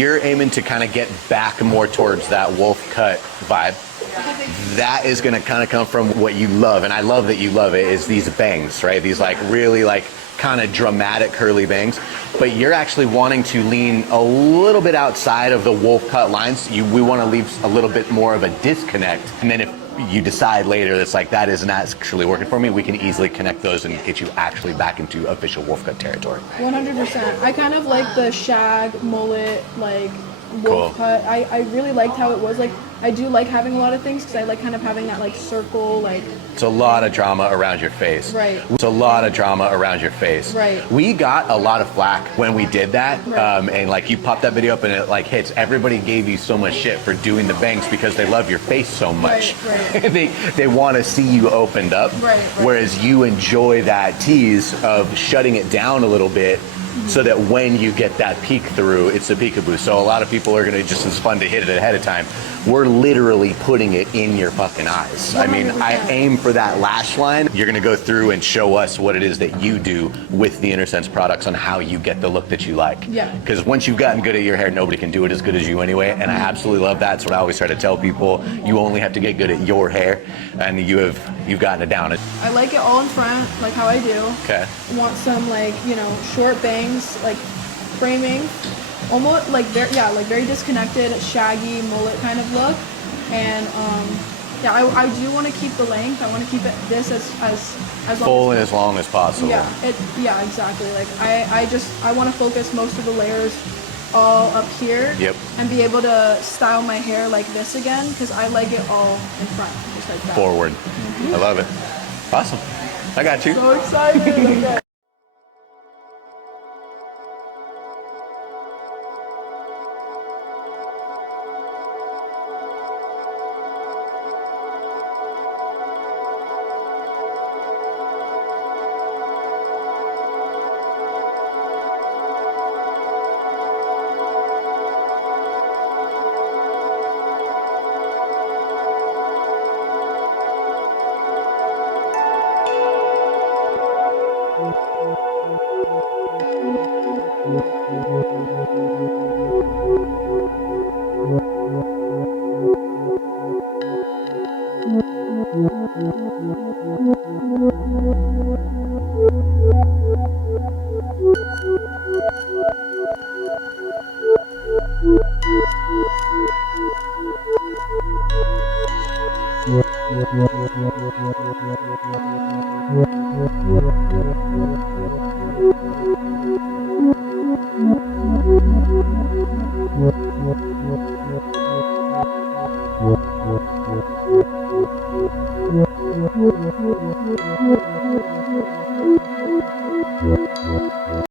you're aiming to kind of get back more towards that wolf cut vibe, that is going to kind of come from what you love, and I love that you love it, is these bangs, right? These like really like kind of dramatic curly bangs, but you're actually wanting to lean a little bit outside of the wolf cut lines. We want to leave a little bit more of a disconnect, and then if you decide later that's like that isn't actually working for me, we can easily connect those and get you actually back into official wolf cut territory. 100%. I kind of like the shag, mullet, like wolf cut. I really liked how it was. Like, I do like having a lot of things because I like kind of having that like circle, like. It's a lot of drama around your face. Right. It's a lot of drama around your face. Right. We got a lot of flack when we did that. Right. And like you popped that video up and it like hits. Everybody gave you so much shit for doing the bangs because they love your face so much. Right. they want to see you opened up. Right. Whereas you enjoy that tease of shutting it down a little bit. So that when you get that peek through, it's a peekaboo. So a lot of people are gonna just, it's fun to hit it ahead of time. We're literally putting it in your fucking eyes. 100%. I mean, I aim for that lash line. You're gonna go through and show us what it is that you do with the InnerSense products on how you get the look that you like. Yeah. Because once you've gotten good at your hair, nobody can do it as good as you anyway. And I absolutely love that. That's what I always try to tell people. You only have to get good at your hair, and you've gotten it down. I like it all in front, like how I do. Okay. I want some like, you know, short bangs, like framing, almost like very disconnected, shaggy mullet kind of look. And yeah, I do want to keep the length. I want to keep it this as full long and as long as possible. Yeah, exactly. Like I want to focus most of the layers all up here. Yep. And be able to style my hair like this again, because I like it all in front, just like that. Forward. I love it. Awesome. I got you. So excited. Okay.